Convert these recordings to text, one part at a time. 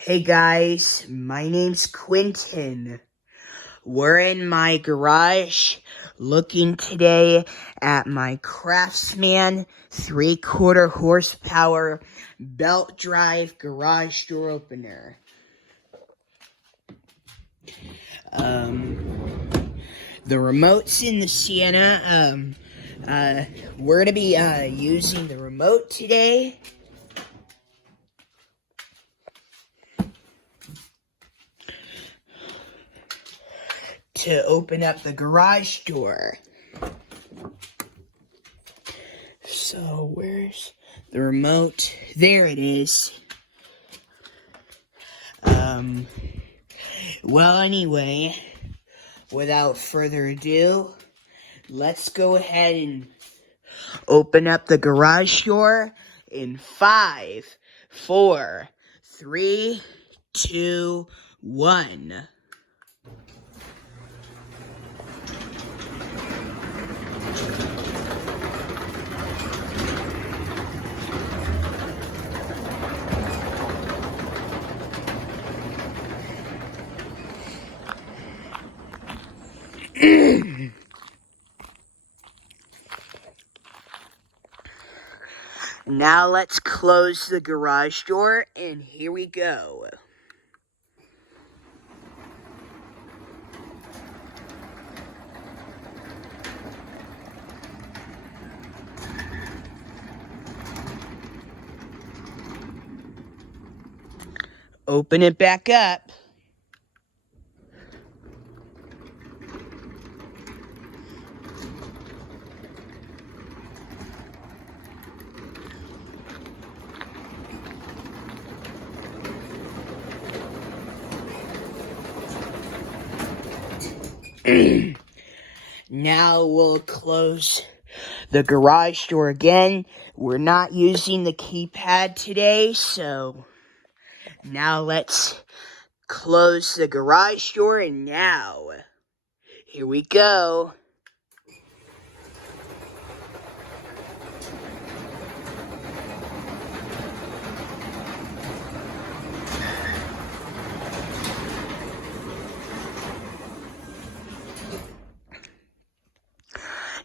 Hey guys, my name's Quentin. We're in my garage looking today at my Craftsman 3/4 horsepower belt drive garage door opener. The remote's in the Sienna. We're gonna be using the remote today. To open up the garage door. So where's the remote? There it is. Well, anyway, without further ado, let's go ahead and open up the garage door in 5, 4, 3, 2, 1. Now let's close the garage door, and here we go. Open it back up. Now we'll close the garage door again. We're not using the keypad today, so now let's close the garage door, and now, here we go.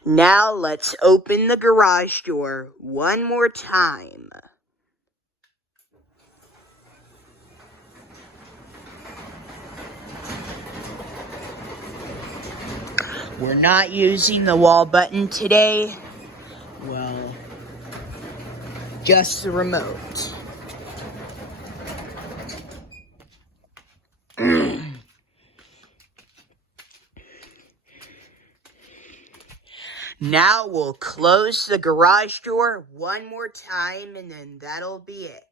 Now let's open the garage door one more time. We're not using the wall button today. Well, just the remote. Now we'll close the garage door one more time, and then that'll be it.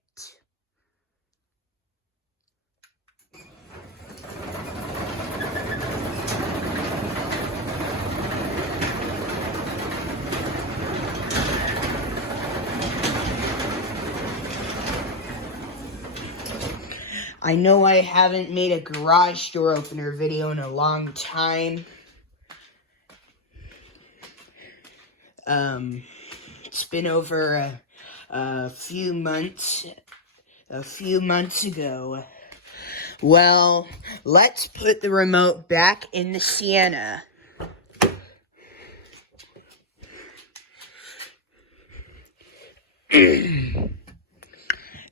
I know I haven't made a garage door opener video in a long time. It's been over a few months ago. Well, let's put the remote back in the Sienna.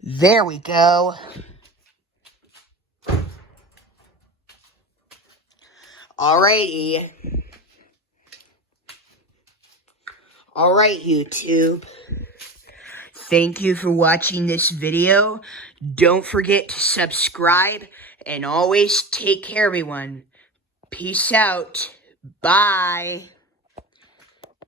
There we go. Alrighty. Alright, YouTube. Thank you for watching this video. Don't forget to subscribe, and always take care, everyone. Peace out. Bye.